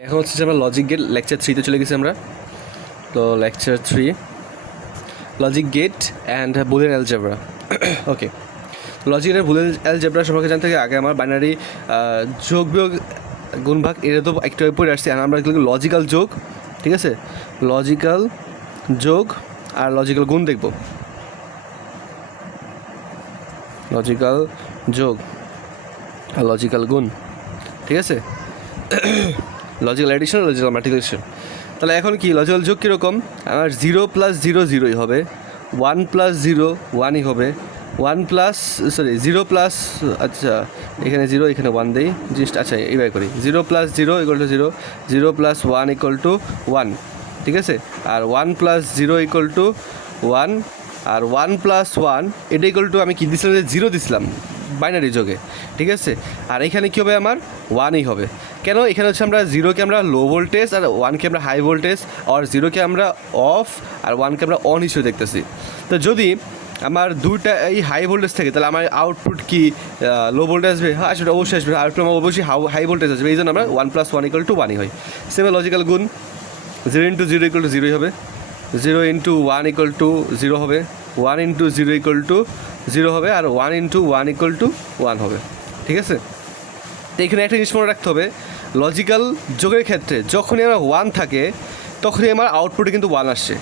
এখন হচ্ছে যে আমরা লজিক গেট লেকচার 3 তে চলে গেছি আমরা। তো lecture 3 logic gate and Boolean algebra. Okay, logic gate Boolean algebra সম্পর্কে জানতে গিয়ে আগে আমার বাইনারি যোগ বিয়োগ গুণ ভাগ এটা তো একটু পড়ে আসছি। আর আমরা লজিক্যাল যোগ, ঠিক আছে, লজিক্যাল যোগ আর লজিক্যাল গুণ দেখব। লজিক্যাল যোগ আর লজিক্যাল গুণ, ঠিক আছে, লজিক্যাল অ্যাডিশন, লজিক্যাল মাল্টিপ্লিকেশন। তাহলে এখন কি লজিক্যাল যোগ কীরকম? আমার 0 + 0 0ই হবে, 1 + 0 1ই হবে, 0 প্লাস, আচ্ছা এখানে 0 এখানে 1 দেই জিনিসটা, আচ্ছা এইভাবে করি, 0 + 0 = 0, 0 + 1 = 1, ঠিক আছে। আর 1 + 0 = 1, আর 1 + 1 এটা আমি কী দিছিলাম, যে 0 দিছিলাম বাইনারি যোগে, ঠিক আছে। আর এখানে কী হবে, আমার 1ই হবে। কেন? এখানে হচ্ছে আমরা 0কে আমরা লো ভোল্টেজ আর 1কে আমরা হাই ভোল্টেজ, আর 0কে আমরা অফ আর 1কে আমরা অন হিসেবে দেখতেছি। তো যদি আমার দুইটা এই হাই ভোল্টেজ থাকে তাহলে আমার আউটপুট কি লো ভোল্টেজ আসবে? হ্যাঁ আসবে, অবশ্যই আসবে। আউটপুট আমার অবশ্যই হাই ভোল্টেজ আসবে। এই জন্য আমরা 1 + 1 = 1ই হয়। সেম লজিক্যাল গুণ, 0 × 0 = 0ই হবে, 0 × 1 = 0 হবে, 1 × 0 = 0 হবে, আর 1 × 1 = 1 হবে, ঠিক আছে। তো এখানে একটা জিনিস মনে রাখতে হবে, লজিক্যাল যোগের ক্ষেত্রে যখনই আমার 1 থাকে তখনই আমার আউটপুটে কিন্তু 1 আসছে।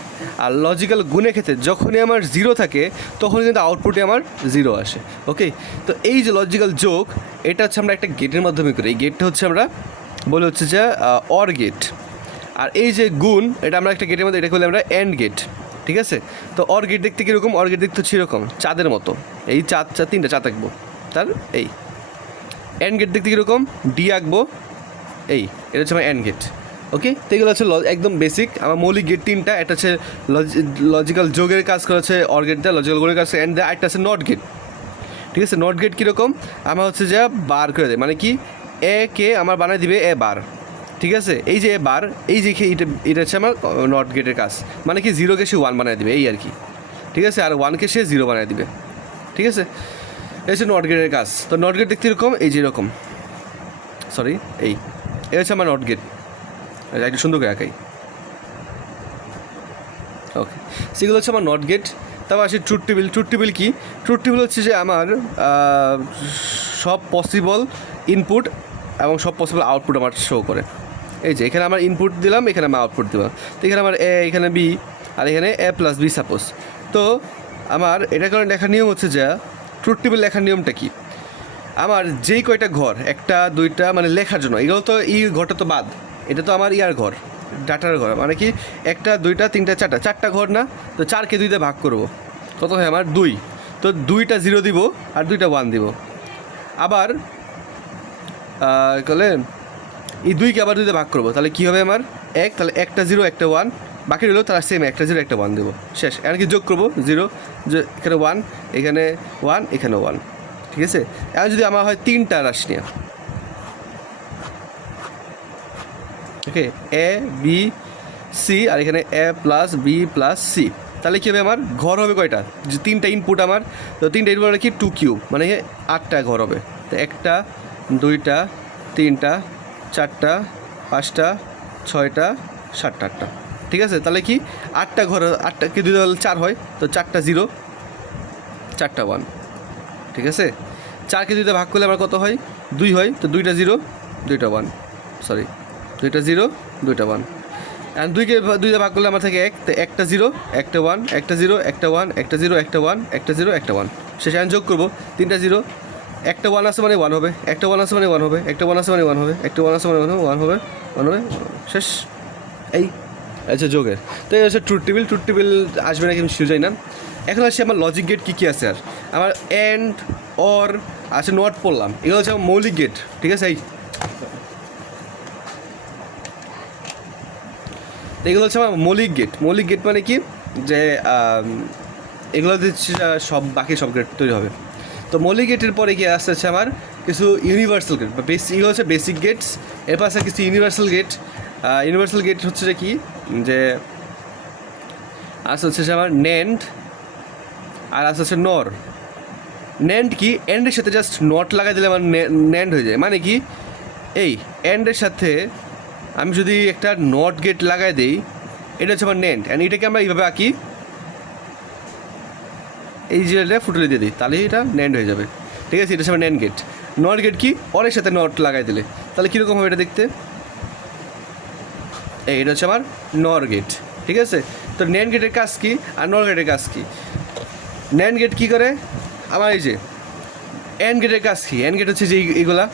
আর লজিক্যাল গুণের ক্ষেত্রে যখনই আমার 0 থাকে তখনই কিন্তু আউটপুটে আমার 0 আসে। ওকে, তো এই যে লজিক্যাল যোগ, এটা হচ্ছে আমরা একটা গেটের মাধ্যমে করি। এই গেটটা হচ্ছে আমরা বলে হচ্ছে যে অর গেট। আর এই যে গুণ, এটা আমরা একটা গেটের মধ্যে, এটা বলি আমরা এন্ড গেট, ঠিক আছে। তো অর গেট দেখতে কীরকম? অর গেট দেখতে হচ্ছে এরকম, চাঁদের মতো। এই তিনটা চাঁদ আঁকবো, তার এই এন্ড গেট দেখতে কীরকম? ডি আঁকবো, এটা হচ্ছে আমার এন্ড গেট। ওকে, তো এগুলো হচ্ছে একদম বেসিক আমার মৌলিক গেট তিনটা। একটা হচ্ছে লজিক্যাল যোগের কাজ করা হচ্ছে অর গেট দেয়, লজিক্যাল গুণের কাজ এন্ড দেয়। একটা আছে নট গেট, ঠিক আছে। নট গেট কীরকম? আমার হচ্ছে যে বার করে দেয়, মানে কি এ কে আমার বানায় দিবে এ বার, ঠিক আছে। এই যে এ বার, এই যে এটা হচ্ছে আমার নট গেটের কাজ, মানে কি 0কে সে 1 বানায় দিবে, এই আর কি, ঠিক আছে। আর 1কে সে 0 বানায় দিবে, ঠিক আছে। এই হচ্ছে নট গেটের কাজ। তো নট গেট দেখতে এরকম, এই যে এরকম, সরি এই হচ্ছে আমার নট গেট। একটু সুন্দর করে আঁকাই। ওকে, সেগুলো হচ্ছে আমার নট গেট। তারপর আসি ট্রুথ টেবিল। ট্রুথ টেবিল কি? ট্রুথ টেবিল হচ্ছে যে আমার সব পসিবল ইনপুট এবং সব পসিবল আউটপুট আমার শো করে। এই যে এখানে আমার ইনপুট দিলাম, এখানে আমার আউটপুট দিলাম। তো এখানে আমার এ, এখানে বি, আর এখানে A + B সাপোজ। তো আমার এটা কারণে লেখার নিয়ম হচ্ছে যে ট্রুথ টেবিল লেখার নিয়মটা কি? আমার যেই কয়টা ঘর, 1টা 2টা মানে লেখার জন্য, এগুলো তো এই ঘরটা তো বাদ, এটা তো আমার ইয়ার ঘর, ডাটার ঘর, মানে কি 1টা 2টা 3টা 4টা ঘর না? তো 4কে 2 দিয়ে ভাগ করবো, কত হয় আমার 2। তো 2টা 0 দিব আর 2টা 1 দিব। আবার কলে এই 2কে আবার 2 দিয়ে ভাগ করবো, তাহলে কী হবে আমার 1, তাহলে 1টা 0 1টা 1 বাকি রইলো, তারা সেম 1টা 0 1টা 1 দেবো, শেষ। আর কি যোগ করবো 0, যে এখানে 1 এখানে 1 এখানে 1, ঠিক আছে। এখন যদি আমার হয় 3টা রাশি নিয়ে, ওকে, A B C আর এখানে A + B + C, তাহলে কী হবে আমার ঘর হবে কয়টা? যে 3টা ইনপুট আমার, তো 3টা ইনপুট মানে কি 2 কিউব, মানে 8টা ঘর হবে। তো 1টা 2টা 3টা 4টা 5টা 6টা 7টা 8টা, ঠিক আছে। তাহলে কি 8টা ঘর, 8টাকে 2 দিয়ে 4 হয়, তো 4টা 0 4টা 1, ঠিক আছে। 4কে 2 দিয়ে ভাগ করলে আমার কত হয়? 2 হয়, তো 2টা 0 2টা 1, সরি 2টা 0 2টা 1। আর 2কে 2 দিয়ে ভাগ করলে আমার থাকে 1, তো 1টা 0 1টা 1 1টা 0 1টা 1 1টা 0 1টা 1 1টা 0 1টা 1, শেষে আমি যোগ করবো 3টা 0, 1টা 1 আসে মানে 1 হবে, 1টা 1 আসে মানে 1 হবে, 1টা 1 আসে মানে 1 হবে, 1টা 1 আসে মানে 1 হবে 1 হবে 1 হবে, শেষ। এই আচ্ছা যোগের। তো এই হচ্ছে ট্রুথ টেবিল। ট্রুথ টেবিল আসবে নাকি আমি শিওর যাই না। এখন আসছে আমার লজিক গেট কী কী আছে। আর আমার এন্ড অর আছে, নট পড়লাম, এগুলো হচ্ছে আমার মৌলিক গেট, ঠিক আছে। এগুলো হচ্ছে আমার মৌলিক গেট। মৌলিক গেট মানে কি, যে এগুলো হচ্ছে সব বাকি সব গেট তৈরি হবে। তো মৌলিক গেটের পরে কি আসতে হচ্ছে আমার কিছু ইউনিভার্সাল গেট বা এগুলো হচ্ছে বেসিক গেটস। এরপর আছে কিছু ইউনিভার্সাল গেট। ইউনিভার্সাল গেট হচ্ছে যে কি, যে আসতে হচ্ছে আমার NAND, আর আসতে হচ্ছে NOR। NAND কি, এন্ডের সাথে জাস্ট নট লাগাই দিলে আমার NAND হয়ে যায়, মানে কি এই এন্ডের সাথে আমি যদি একটা নট গেট লাগাই দিই, এটা হচ্ছে আমার NAND, অ্যান্ড এটাকে আমরা এইভাবে আঁকি, এই যে ফুটলে দিয়ে দিই, তাহলে এটা NAND হয়ে যাবে। ঠিক আছে, এটা হচ্ছে আমার NAND গেট। নট গেট কি, অরের সাথে নট লাগাই দিলে তাহলে কীরকম হবে এটা দেখতে? এটা হচ্ছে আমার নর গেট। ঠিক আছে, তো NAND গেটের কাজ কি আর নর গেটের কাজ কি? NAND গেট কী করে, আমার এই যে AND গেটের কাজ কি? AND গেট হচ্ছে যে এইগুলা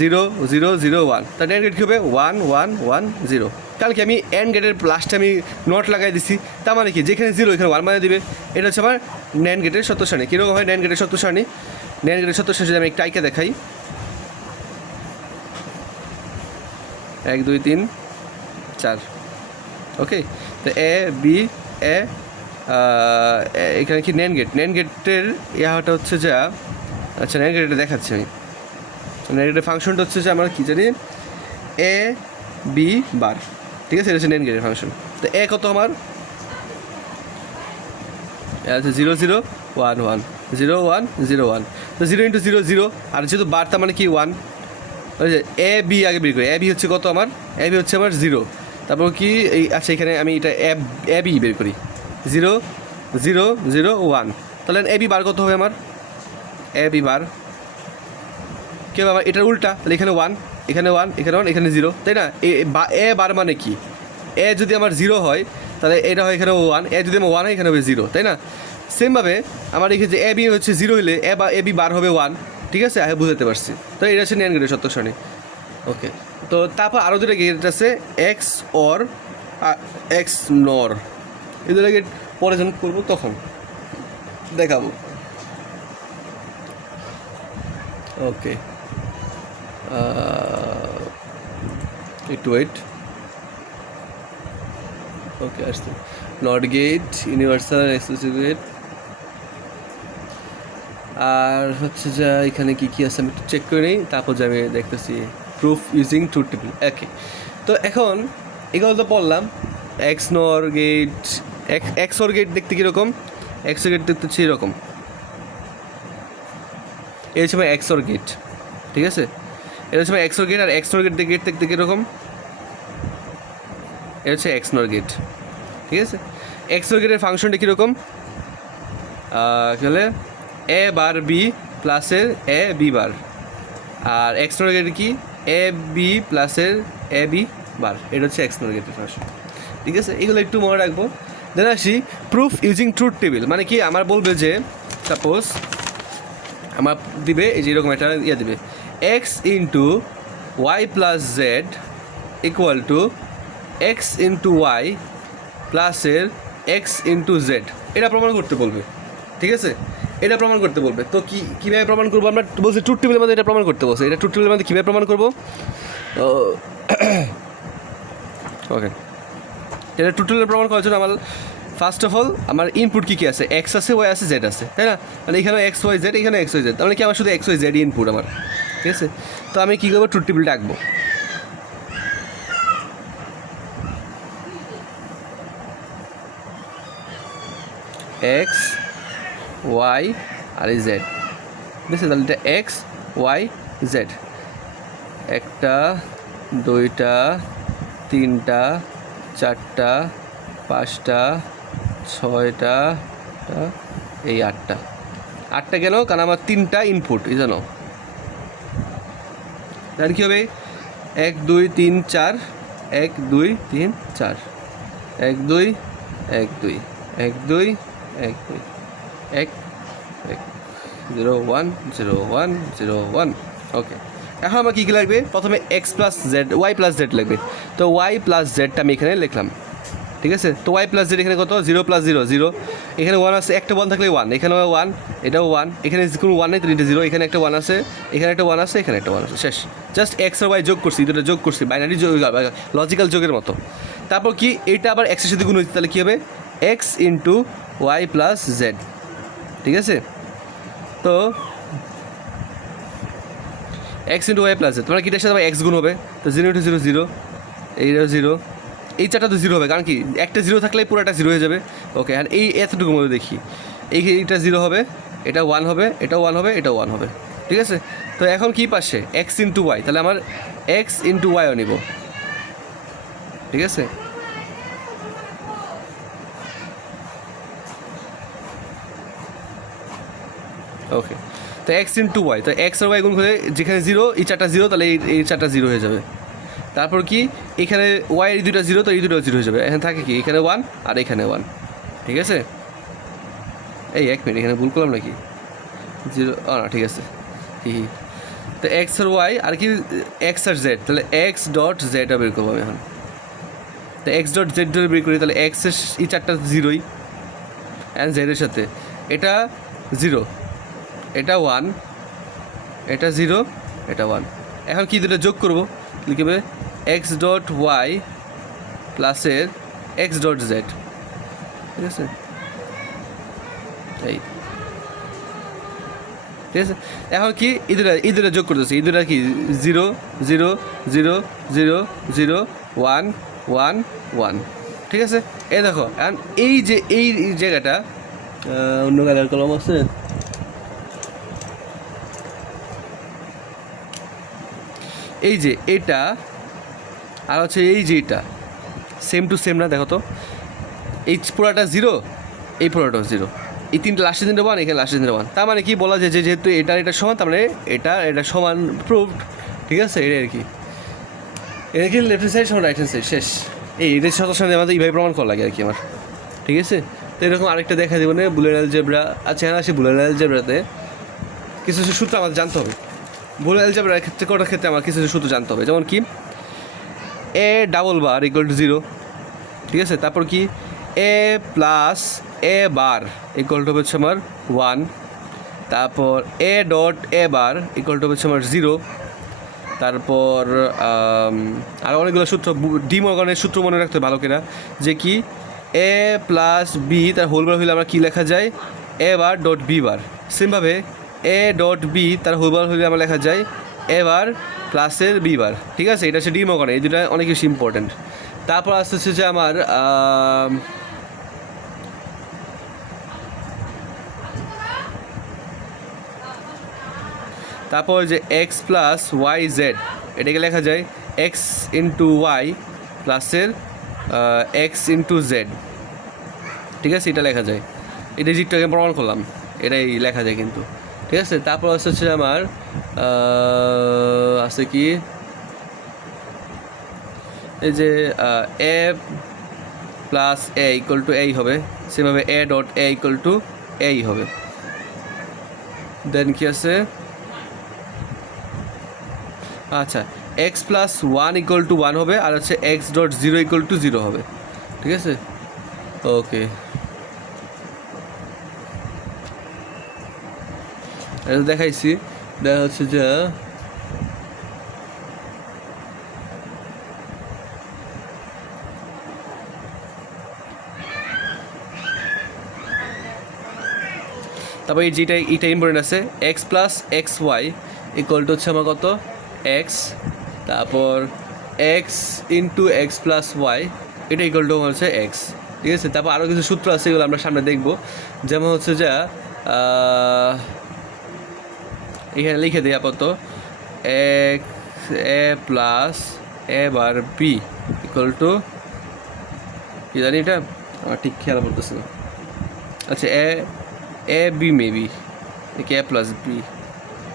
0 0 0 1, তা NAND গেট কী হবে 1 1 1 0। কালকে আমি AND গেটের লাস্টে আমি নট লাগাই দিছি, তার মানে কি যেখানে 0 এখানে 1 মানে দিবে। এটা হচ্ছে আমার NAND গেটের সত্য সারণী। কীরকম হয় NAND গেটের সত্য সারণী? NAND গেটের সত্য সারণী যদি আমি একটা আইকা দেখাই, 1 2 3 4, ওকে। তো এ বি এ, এখানে কি NAND গেট, NAND গেটের ইয়াটা হচ্ছে যা, আচ্ছা NAND গেটটা দেখাচ্ছি আমি। NAND গেটের ফাংশনটা হচ্ছে যে আমরা কী জানি, এ বি বার। ঠিক আছে, এটা হচ্ছে NAND গেটের ফাংশন। তো এ কত আমার, আচ্ছা 0 0 1 1 0 1 0 1, তো 0 × 0 0, আর যেহেতু বার তার মানে কি 1। এ বি আগে বের করি, এ বি হচ্ছে কত আমার, এ বি হচ্ছে আমার 0, তারপর কি এই, আচ্ছা এখানে আমি এটা এ বি বের করি, 0 0 0 1, তাহলে এ বি বার কত হবে আমার, এ বি বার কী হবে আমার, এটার উল্টা, তাহলে এখানে 1 এখানে 1 এখানে 1 এখানে 0, তাই না? এ বার মানে কি, এ যদি আমার 0 হয় তাহলে এটা হয় এখানে 1, এ যদি আমার 1 হয় এখানে হবে 0, তাই না? সেমভাবে আমার এখানে যে এ বি হচ্ছে 0 হলে এ বি বার হবে 1। ঠিক আছে, আমি বুঝতে পারছি। তো এটা হচ্ছে NAND গেটের সত্য সারণী। ওকে, তো তারপর আরও দুটো গেট আছে, এক্স অর এক্স নর। এই দুটো গেট পরে যখন করবো তখন দেখাবো। ওকে, একটু ওয়েট। ওকে, আসতে not gate, universal exclusive gate, আর হচ্ছে যা এখানে কী কী আছে আমি একটু চেক করে নিই, তারপর যে আমি দেখতেছি প্রুফ ইউজিং ট্রুথ টেবিল। ওকে, তো এখন এগুলো তো পড়লাম, x NOR gate, x OR gate দেখতে কীরকম, এক্স অর গেট দেখতে হচ্ছে এরকম, এই হচ্ছে আমার এক্স অর গেট। ঠিক আছে, এটা হচ্ছে আমার এক্স অর গেট, আর এক্স নর গেট দেখতে কীরকম, এটা হচ্ছে এক্স নর গেট। ঠিক আছে, এক্স নর গেটের ফাংশনটা কীরকম, কী বলে, এ বার বি প্লাসের এ বি বার, আর এক্স নর গেট কি, এ বি প্লাসের এ বি বার, এটা হচ্ছে এক্স নর গেটের ফাংশন। ঠিক আছে, এগুলো একটু মনে রাখবো। দেন আসি প্রুফ ইউজিং ট্রুথ টেবিল, মানে কি আমার বলবে যে সাপোজ আমার দিবে এই যে এরকম একটা ইয়ে দিবে, X into Y plus Z equal to X into Y প্লাসের এক্স ইন্টু জেড, এটা প্রমাণ করতে বলবে। ঠিক আছে, এটা প্রমাণ করতে বলবে। তো কীভাবে প্রমাণ করবো, আমরা বলছি ট্রুথ টেবিলের মধ্যে এটা প্রমাণ করতে বলছে, এটা ট্রুথ টেবিলের মধ্যে কীভাবে প্রমাণ করবো। ওকে, এটা ট্রুথ টেবিলে প্রমাণ করার জন্য আমার ফার্স্ট অফ অল আমার ইনপুট কী কী আছে, এক্স আছে, ওয়াই আছে, জেড আছে, তাই না? মানে এখানে এক্স ওয়াই জেড, এখানে এক্স ওয়াই জেড, তাহলে কি আমার শুধু এক্স ওয়াই জেড ইনপুট আমার। ঠিক আছে, তো আমি কী করবো, ট্রুথ টেবিলটা আঁকবো। এক্স ওয়াই আর এই জেড, বুঝছি? তাহলে এটা এক্স ওয়াই জেড, একটা দুইটা তিনটা চারটা পাঁচটা ছয়টা, এই আটটা গেল, কারণ আমার 3টা ইনপুট, এই জানো। তাহলে কী হবে, 1 2 3 4, 1 2 3 4, 1 2 1 2 1 2 1 2 1 1 0 1 0 1 0 1। ওকে, এখন আমার কী কী লাগবে, প্রথমে X plus Z, Y plus Z লাগবে। তো ওয়াই প্লাস জেডটা আমি এখানে লিখলাম। ঠিক আছে, তো ওয়াই প্লাস জেড এখানে কত, 0 + 0 0, এখানে 1 আছে, একটা 1 থাকলে 1, এখানেও 1, এটাও 1, এখানে কোনো 1 নেই, 3টে 0, এখানে একটা 1 আছে, এখানে একটা 1 আছে, এখানে একটা 1 আছে, শেষ। জাস্ট এক্স আর ওয়াই যোগ করছি, দুটো যোগ করছি, বাইনারি যোগ, লজিক্যাল যোগের মতো। তারপর কি, এটা আবার এক্সের সাথে গুণ হচ্ছে, তাহলে কী হবে, X into Y plus Z. ঠিক আছে, তো X into Y plus Z, তোমার কিটার সাথে আবার এক্স গুণ হবে, তো 0 × 0 0, এইটাও 0, এই চারটা তো 0 হবে, কারণ কি একটা 0 থাকলে পুরোটা 0 হয়ে যাবে। ওকে, আর এই এতটুকুর মধ্যে দেখি, এইটা 0 হবে, এটা 1 হবে, এটাও 1 হবে, এটাও 1 হবে। ঠিক আছে, তো এখন কী পাশে, এক্স ইন্টু ওয়াই, তাহলে আমার এক্স ইন্টু ওয়াইও নিব। ঠিক আছে? ওকে, তো এক্স ইন্টু ওয়াই, তো এক্স আর ওয়াই গুণ করে যেখানে জিরো, এই চারটা জিরো, তাহলে এই চারটা জিরো হয়ে যাবে। তারপর কি এখানে ওয়াই এই দুইটা জিরো, তো এই দুটো জিরো হয়ে যাবে। এখানে থাকে কি এখানে ওয়ান আর এখানে ওয়ান, ঠিক আছে? এই এক মিনিট, এখানে ভুল করলাম নাকি? জিরো, না ঠিক আছে, হি। তো এক্স আর ওয়াই আর কি এক্স আর জেড, তাহলে এক্স ডট জেডটা বের করবো আমি এখন। তো এক্স ডট জেড ধরে বের করি, তাহলে এক্সের এই চারটা জিরোই অ্যান্ড জেডের সাথে এটা জিরো, এটা ওয়ান, এটা জিরো, এটা ওয়ান। এখন কি দুটো যোগ করবো, লিখবে এক্স ডট ওয়াই প্লাসের এক্স ডট জেড, ঠিক আছে? এই ঠিক আছে। এখন কি ইঁদুরা যোগ করতেছে, ইঁদুরা কি zero zero zero zero zero one one one, ঠিক আছে? এই দেখো, এখন এই যে এই জায়গাটা অন্য কালার কলম আছে, এই যে এটা আর হচ্ছে এই যে এটা সেম টু সেম না? দেখো তো, এই পুরাটা জিরো, এই পুরাটাও জিরো, এই তিনটে লাস্টের দিনটা ওয়ান, এখানে লাস্টের দিনটা ওয়ান। তার মানে কি বলা যায় যে যেহেতু এটা সমান, তার মানে এটা সমান প্রুভড, ঠিক আছে? এটা আর কি, এটা কি লেফট হ্যান্ড সাইড সমান রাইট হ্যান্ড সাইড, শেষ। এটার সাথে সাথে আমাদের এইভাবে প্রমাণ করা লাগে আর কি আমার, ঠিক আছে? তো এরকম আরেকটা দেখা দেবো না, বুলিয়ান অ্যালজেব্রা। আচ্ছা, এখানে আসি বুলিয়ান অ্যালজেব্রাতে কিছু কিছু সূত্র আমাদের জানতে হবে। বুলিয়ান অ্যালজেব্রার ক্ষেত্রে কটার ক্ষেত্রে আমার কিছু কিছু সূত্র জানতে হবে, যেমন কি A double bar equal to zero, ঠিক আছে? তারপর কি A plus A bar equal to হচ্ছে আমার ওয়ান, তারপর A dot A bar equal to হচ্ছে আমার জিরো, তারপর আর অনেকগুলো সূত্র, ডি মর্গানের সূত্র মনে রাখতে ভালো কিনা, যে কি এ প্লাস বি তার হোল বার হইলে আমরা কী লেখা যায় এ বার ডট বি বার। সেমভাবে এ ডট বি তার হোল বার হইলে আমরা লেখা যায় এ বার প্লাসের বি বার, ঠিক আছে? এটা হচ্ছে ডি মর্গানের, এই দুটা অনেক বেশি ইম্পর্টেন্ট। তারপর আসতে হচ্ছে যে আমার তারপর যে এক্স প্লাস ওয়াই জেড, এটাকে লেখা যায় এক্স ইন্টু ওয়াই প্লাসের এক্স ইন্টু জেড, ঠিক আছে? এটা লেখা যায়, এটা জিটটাকে প্রমাণ করলাম, এটাই লেখা যায় কিন্তু, ঠিক আছে? তারপর হচ্ছে আমার আছে কি এই যে A plus A equal to এই হবে, সেভাবে এ ডট এ ইকুয়াল টু এই হবে। দেন কি আছে, আচ্ছা x plus one equal to one হবে, আর হচ্ছে x dot zero equal to zero হবে, ঠিক আছে? ওকে, এটা দেখাইছি। দেখা হচ্ছে যে তারপর এই যেটা এটা ইম্পর্টেন্ট আছে, X plus X Y equal to হচ্ছে আমার কত এক্স, তারপর X into X plus Y, এটা ইকুয়াল টু হচ্ছে এক্স, ঠিক আছে? তারপর আরও কিছু সূত্র আছে, এগুলো আমরা সামনে দেখব। যেমন হচ্ছে যে এখানে লিখে দিই আপাতত, X A plus A bar B equal to কি জানি, এটা আমার ঠিক খেয়াল পড়তেছে না। আচ্ছা A B maybe A plus B,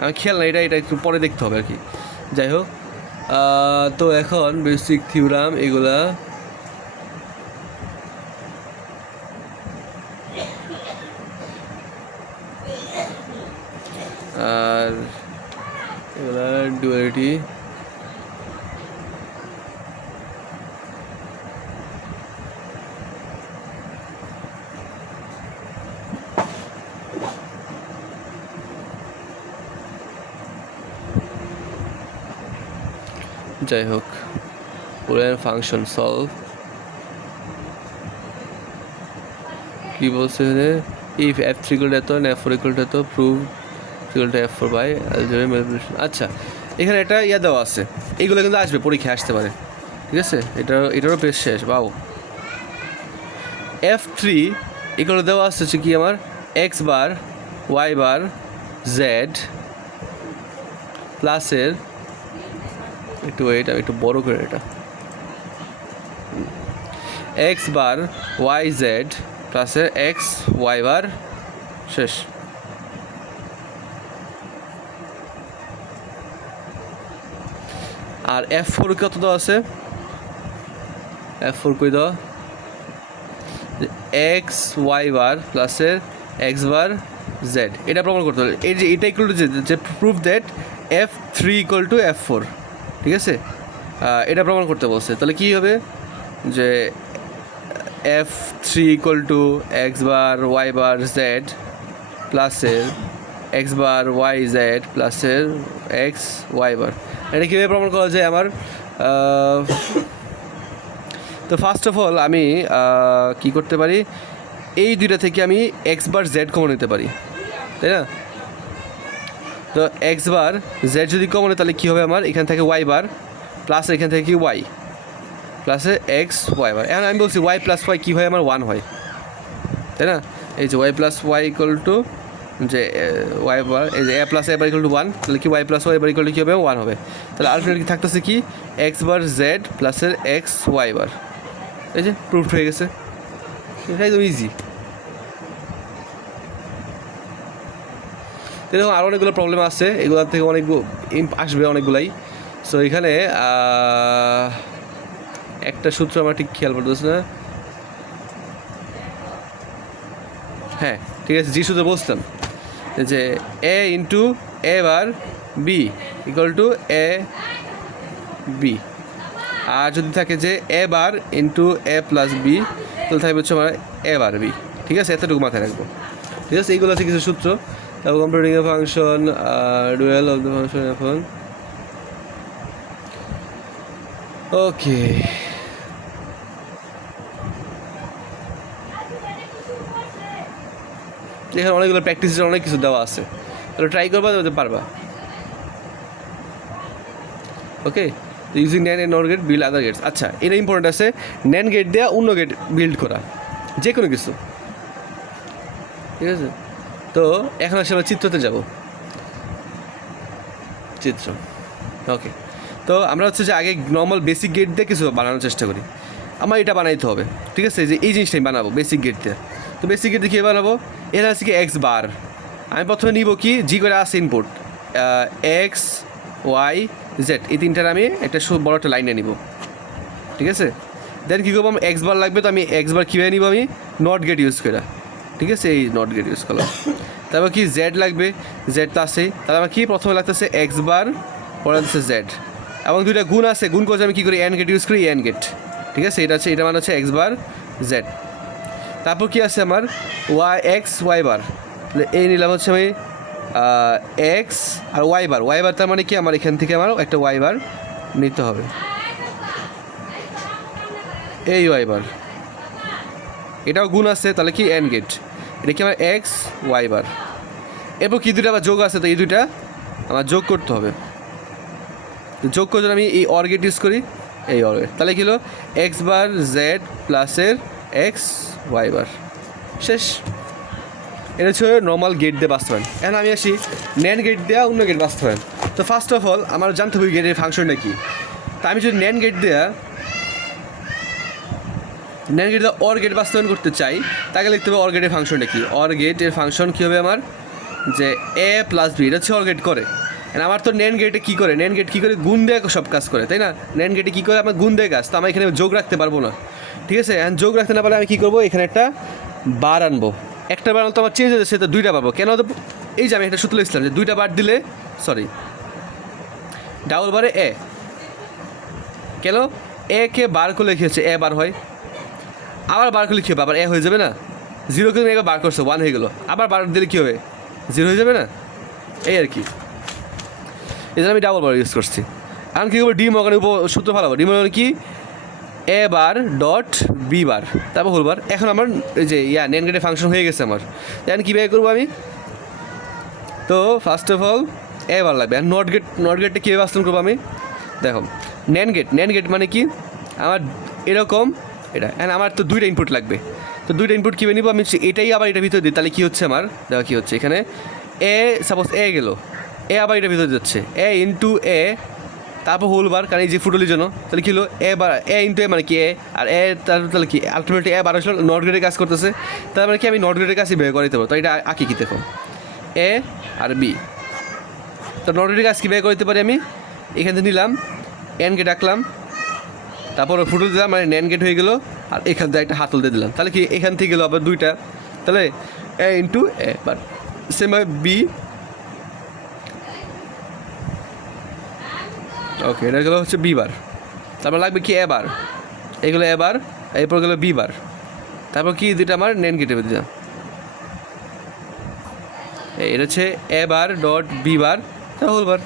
আমি খেয়াল না, এটা একটু পরে দেখতে হবে আর কি। যাই হোক, তো এখন বেসিক থিওরাম এগুলা আর এগুলা ডুয়ালিটি, যাই হোক বুলিয়ান ফাংশন সলভ কী বলছে if F three equal to এত এফ ফোর ইকুয়াল টু এত prove equal to F four by algebraic manipulation. আচ্ছা, এখানে একটা ইয়া দেওয়া আছে, এইগুলো কিন্তু আসবে পরীক্ষায় আসতে পারে, ঠিক আছে? এটারও বেশ শেষ বাউ। এফ থ্রি ইকুয়াল দেওয়া আসছে কি আমার x bar Y bar Z প্লাসের একটু ওয়েট, আমি একটু বড় করে এটা এক্স বার ওয়াই জেড প্লাসের এক্স ওয়াই বার শেষ। আর F4 কত দেওয়া আছে? F4 কই দেওয়া? এক্স ওয়াই বার প্লাসের এক্স বার জেড, এটা প্রমাণ করতে হবে। এই যে এটা ইকুয়াল টু যে proof that F3 equal two F4, ঠিক আছে? এটা প্রমাণ করতে বলছে। তাহলে কী হবে যে F3 equal to X bar Y bar Z প্লাসের এক্স বার ওয়াই জেড প্লাসের এক্স ওয়াই বার। এটা কীভাবে প্রমাণ করা যায় আমার? তো ফার্স্ট অফ অল আমি কী করতে পারি, এই দুইটা থেকে আমি এক্স বার জেড কমন নিতে পারি, তাই না? তো এক্স বার জেড যদি কমন হয় তাহলে কী হবে আমার? এখান থেকে ওয়াই বার প্লাস এখান থেকে কি ওয়াই প্লাসে এক্স ওয়াই বার। এখন আমি বলছি ওয়াই প্লাস ওয়াই কী হয় আমার? 1 হয়, তাই না? এই যে Y plus Y equal to যে ওয়াই বার, এই যে A plus A bar equal to 1, তাহলে কি Y plus Y bar equal to কী হবে? 1 হবে। তাহলে আলটিমেটলি থাকতেছে কি? এক্স বার জেড প্লাসের এক্স ওয়াই বার। এই যে প্রুফড হয়ে গেছে, এটা একদম ইজি। এরকম আরও অনেকগুলো প্রবলেম আছে, এগুলোর থেকে অনেক আসবে অনেকগুলাই। সো এখানে একটা সূত্র আমার ঠিক খেয়াল পড়তেছে না। হ্যাঁ ঠিক আছে, জি সূত্র বলতাম যে A into A bar B equal to A B, আর যদি থাকে যে A bar into A plus B তাহলে থাকবে হচ্ছে আমার এ বার বি। ঠিক আছে, এতটুকু মাথায় রাখবো। ঠিক আছে, এইগুলো আছে কিছু সূত্র। তারপর computing A function, dual of the function এখন ওকে। এখানে অনেকগুলো প্র্যাকটিসের অনেক কিছু দেওয়া আছে, তাহলে ট্রাই করবা, পারবা। Okay, using NAND and not gate build other gates. আচ্ছা, এটা ইম্পর্টেন্ট আছে, ন্যান গেট দেওয়া অন্য গেট বিল্ড করা, যে কোনো কিছু। ঠিক আছে, তো এখন আসলে আমরা চিত্রতে যাব। চিত্র, ওকে। তো আমরা হচ্ছে যে আগে নর্মাল বেসিক গেট দিয়ে কিছু বানানোর চেষ্টা করি। আমার এটা বানাইতে হবে, ঠিক আছে? যে এই জিনিসটাই বানাবো বেসিক গেট দিয়ে। তো বেসিক গেট দিয়ে কী বানাবো? এরা আছে কি এক্স বার। আমি প্রথমে নিব কি, জি করে আছে ইনপুট এক্স ওয়াই জেড, এই তিনটার আমি একটা বড় একটা লাইনে নিব। ঠিক আছে, দেন কী করবো? আমার এক্স বার লাগবে, তো আমি এক্স বার কীভাবে নিব? আমি নট গেট ইউজ করে, ঠিক আছে, এই নট গেট ইউজ করলাম। তারপর কি জেড লাগবে, জেড তো আছেই, তাহলে আমার কি প্রথমে লাগতেছে এক্স বার, পরে লাগতেছে জেড, এবং দুইটা গুণ আছে, গুণ করছে আমি কী করি? এন গেট ইউজ করি, এন গেট। ঠিক আছে, এটা আছে, এটা মানে হচ্ছে এক্স বার জেড। তারপর কি আছে আমার? ওয়াই এক্স ওয়াই বার, এই নিলাম হচ্ছে আমি এক্স আর ওয়াই বার। ওয়াই বার তার মানে কি? আমার এখান থেকে আমার একটা ওয়াই বার নিতে হবে, এই ওয়াই বার, এটাও গুণ আছে, তাহলে কি এন গেট। এটা কি আমার এক্স ওয়াই বার। এরপর কি দুটো আবার যোগ আছে, তো এই দুইটা আমার যোগ করতে হবে। যোগ করে আমি এই অর গেট ইউজ করি, এই অর গেট, তাহলে কি হলো? এক্স বার জেড প্লাসের এক্স ওয়াই বার, শেষ। এটা হচ্ছে নর্মাল গেট দিয়ে বাস্তবায়ন। এখন আমি আসি ন্যান গেট দেওয়া অন্য গেট বাস্তবায়ন। তো ফার্স্ট অফ অল আমার জানতে হবে গেটের ফাংশনটা কী। তা আমি যদি ন্যান গেট দেওয়া অর গেট বাস্তবায়ন করতে চাই, তাকে লিখতে হবে অর গেটের ফাংশনটা কী। অর গেটের ফাংশন কী হবে আমার? যে এ প্লাস বি, এটা হচ্ছে অর গেট করে। আমার তো ন্যান গেটে কী করে? ন্যান গেট কী করে? গুণ দেয় সব কাজ করে, তাই না? ন্যান গেটে কী করে? আমার গুণ দেয় কাজ, তো আমি এখানে যোগ রাখতে পারবো না। ঠিক আছে, এখন যোগ রাখতে না পারলে আমি কী করবো? এখানে একটা বার আনবো। একটা বার তো আমার চেঞ্জ হয়ে যাচ্ছে, তো দুইটা পাবো। কেন? এই যে আমি একটা সূত্র লিখলাম যে দুইটা বার দিলে, সরি, ডাবল বারে এ। কেন? এ কে বার করে লিখেছে, এ বার হয়, আবার বার করলে কী হবে? আবার এ হয়ে যাবে না? জিরো কিন্তু একবার বার করছে, 1 হয়ে গেলো, আবার বার দিলে কী হবে? 0 হয়ে যাবে না? এই আর কি, এই জন্য আমি ডাবল বার ইউজ করছি। এখন কী করবো? ডি মর্গানের সূত্র ভালো, ডি মর্গান কি? এ বার ডট বি বার, তারপর হোল বার। এখন আমার এই যে ন্যান গেটের ফাংশন হয়ে গেছে আমার। এখন কীভাবে করবো আমি? তো ফার্স্ট অফ অল এ বার লাগবে। আর নট গেটটা কীভাবে বাস্তবায়ন করবো আমি? দেখো, ন্যান গেট মানে কি? আমার এরকম এটা, অ্যান্ড আমার তো দুইটা ইনপুট লাগবে। তো দুইটা ইনপুট কীভাবে নিব? আমি এটাই আবার এটার ভিতরে দিই, তাহলে কী হচ্ছে আমার? দেখো কী হচ্ছে এখানে, এ সাপোজ এ গেলো, এ আবার এটার ভিতরে যাচ্ছে, এ ইন্টু এ তারপর হোল বার, কারণ এই যে ফুটলির জন্য তাহলে কী হলো এ বার এ ইন্টু এ মানে কি এ, আর এ তাহলে কি আলটিমেটলি এ বার আসলে নট গ্রেডের কাজ করতেছে, তার মানে কি আমি নট গ্রেডের কাজই বের করে দিতে পারবো। তো এটা আঁকি কি দেখো এ আর বি, তো নট গ্রেডের কাজ কী বের করে দিতে পারি আমি, এখান থেকে নিলাম এন গেট আঁকলাম, তারপর ফুটল দিলাম মানে ন্যান গেট হয়ে গেলো, আর এখান থেকে একটা হাতল দিয়ে দিলাম, তাহলে কি এখান থেকে গেলো আবার দুইটা, তাহলে এ ইন্টু এ বার, সেমভাবে বি, ওকে এটা গেলো হচ্ছে বি বার, তারপর লাগবে কি এ বার, এগুলো এ বার, এরপর গেলো বি বার, তারপর কি দুইটা আমার ন্যান গেটে দিলাম, এটা হচ্ছে A bar dot B bar whole bar,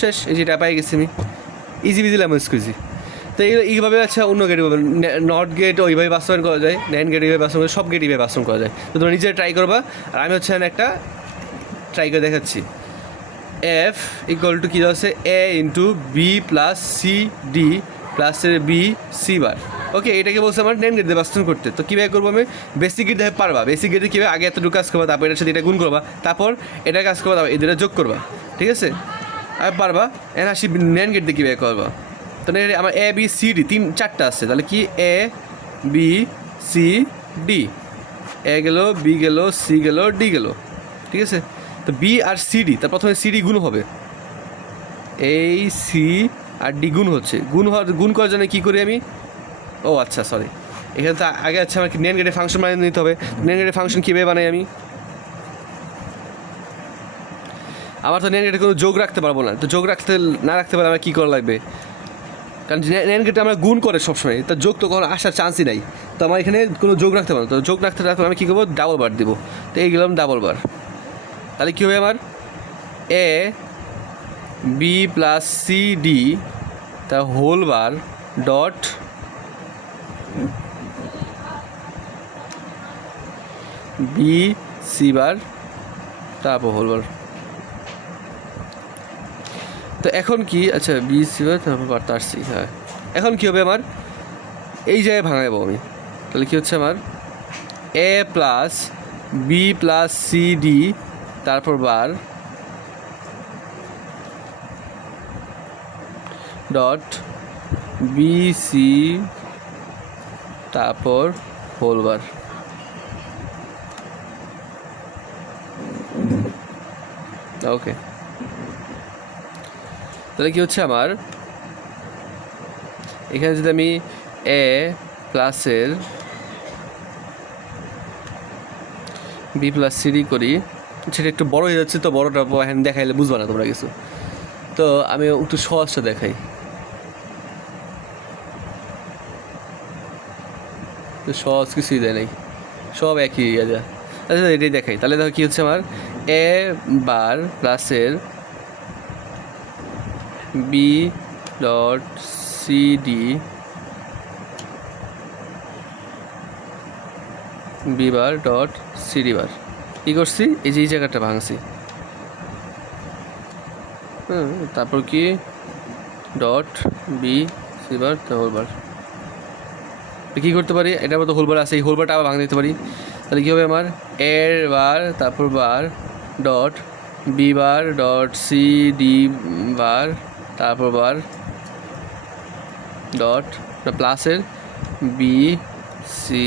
শেষ। এই যেটা পাই গেছি আমি, ইজি বিজি লেমন স্কুইজি। তো এইভাবে আচ্ছা অন্য গেট নট গেট ওইভাবে বাস্তবায়ন করা যায়, ন্যান গেট এইভাবে বাস্তবায়ন, সব গেট এইভাবে বাস্তবায়ন করা যায়। তো তোমরা নিজে ট্রাই করবা, আর আমি হচ্ছে একটা ট্রাই করে দেখাচ্ছি। এফ ইকুয়াল টু কী হচ্ছে A into B plus C D প্লাসের বি সি বার, ওকে এটাকে বলছে আমার ন্যান গেট দিয়ে বাস্তবায়ন করতে। তো কীভাবে করবো আমি, বেসিক গেট দেখে পারবা, বেসিক গেটে কীভাবে আগে এতটুকু কাজ করবা, তারপর এটার সাথে এটা গুণ করবা, তারপর এটা কাজ করবা, তারপর এদের যোগ করবা, ঠিক আছে আর পারবা। এন আসি ন্যান গেট দিয়ে কীভাবে করবা, তাহলে আমার এ বি সি ডি চারটা আছে, তাহলে কি এ বি সি ডি, এ গেলো বি গেলো সি গেলো ডি গেলো, ঠিক আছে। তো বি আর সি ডি, তার প্রথমে সি ডি গুণ হবে, এই সি আর ডি গুণ হচ্ছে, গুণ করার জন্য কী করি আমি, ও আচ্ছা সরি এখানে তো আগে আচ্ছা আমাকে ন্যান গেটের ফাংশন বানিয়ে নিতে হবে। ন্যান গেটের ফাংশন কীভাবে বানাই আমি, আমার তো ন্যান গেটে কোনো যোগ রাখতে পারবো না, তো যোগ না রাখতে পারলে আমার কী করা লাগবে, কারণ ন্যান গেটে আমরা গুণ করে সবসময়, তার যোগ তো কখনো আসার চান্সই নাই, তো আমার এখানে কোনো যোগ রাখতে পারবো না, তো যোগ রাখতে আমি কী করবো ডাবল বার দেবো, তো এই গেলাম ডাবল বার, তাহলে কী হবে আমার A B plus C D তা whole bar dot B C bar তারপর হোল বার। তো এখন কি আচ্ছা বি সি বার তারপর বার তার সি, হ্যাঁ এখন কী হবে আমার এই জায়গায় ভাঙাবো আমি, তাহলে কী হচ্ছে আমার A plus B plus C D তারপর বার ডট বি সি তারপর হোল বার, ওকে তাহলে কী হচ্ছে আমার এখানে যদি আমি এ প্লাসের বি প্লাস সি ডি করি, সেটা একটু বড় হয়ে যাচ্ছে, তো বড়োটা এখন দেখাইলে বুঝবা না তোমরা কিছু, তো আমি একটু সহজটা দেখাই, তো সহজ কিছুই দেয় নাই, সব একই যা, আচ্ছা এটাই দেখাই। তাহলে দেখো কী হচ্ছে আমার এ বার প্লাসের B dot C D B bar dot C D bar, কী করছি এই যে এই জায়গাটা ভাঙছি, তারপর কি dot B C bar whole bar, কী করতে পারি এটার মতো হোল বার আছে, এই হোল বারটা আবার ভাঙে দিতে পারি, তাহলে কী হবে আমার এর বার তারপর bar dot B bar dot C D bar তারপর বার ডট প্লাসের বি সি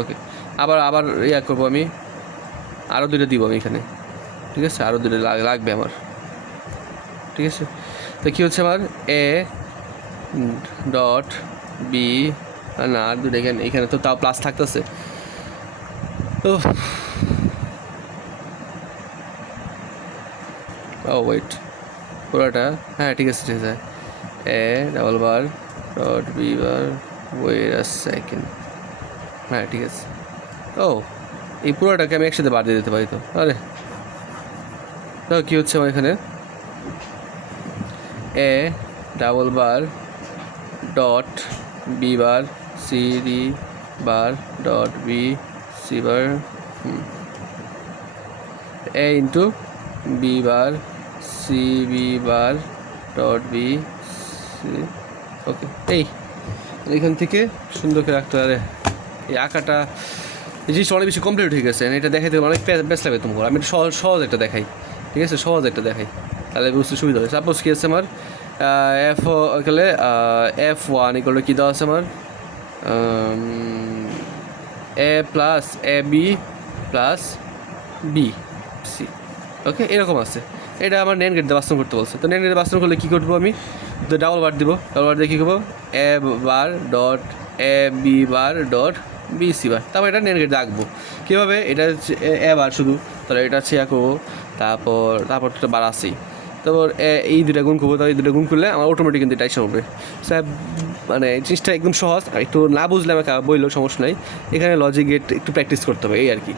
ওকে আবার ইয়া করবো আমি, আরও দুটো দিব আমি এখানে, ঠিক আছে আরও দুটো লাগবে আমার, ঠিক আছে। তো কী হচ্ছে আমার এ ডট বি না আর দুটো এখানে তো তাও প্লাস থাকতেছে, তো ও ওয়েট পুরোটা হ্যাঁ ঠিক আছে A double bar dot B bar wait a second, হ্যাঁ ঠিক আছে, ও এই পুরোটাকে আমি একসাথে বাদ দিয়ে দিতে পারি, তো আরে তো কী হচ্ছে আমার এখানে A double bar dot B bar C D bar dot B C bar A into B bar C B bar dot B C, okay এইখান থেকে সুন্দর করে রাখতে পারে, এই আঁকাটা এই জিনিসটা অনেক বেশি কমপ্লিট হয়ে গেছে, এটা দেখাইতে অনেক বেশ লাগে তোমার। আমি একটু সহজ সহজ একটা দেখাই, ঠিক আছে, সহজ একটা দেখাই, তাহলে বুঝতে সুবিধা হবে। সাপোজ কী আছে আমার এফ গেলে F1 ইকুয়াল কী দেওয়া আছে আমার A plus A B plus B C, ওকে, এরকম আছে। এটা আমার নেন গেট দিয়ে বাস্তব করতে বলছে। তো নেন গেটে বাস্তব করলে কী করবো আমি, তো ডাবল বার দিব, ডাবল বার দিয়ে কী করবো A bar dot A B bar dot B C bar, তারপর এটা নেন গেট দিয়ে আঁকবো। কীভাবে, এটা হচ্ছে এ বার শুধু, তাহলে এটা হচ্ছে করবো, তারপর তো বার আসেই, তারপর এই দুটা গুণ করবো, তাহলে এই দুটো গুণ করলে আমার অটোমেটিক কিন্তু এটাই হবে। স্যার মানে জিনিসটা একদম সহজ, আর একটু না বুঝলে আমাকে বললেও সমস্যা নাই, এখানে লজিক গেট একটু প্র্যাকটিস করতে হবে এই আর কি।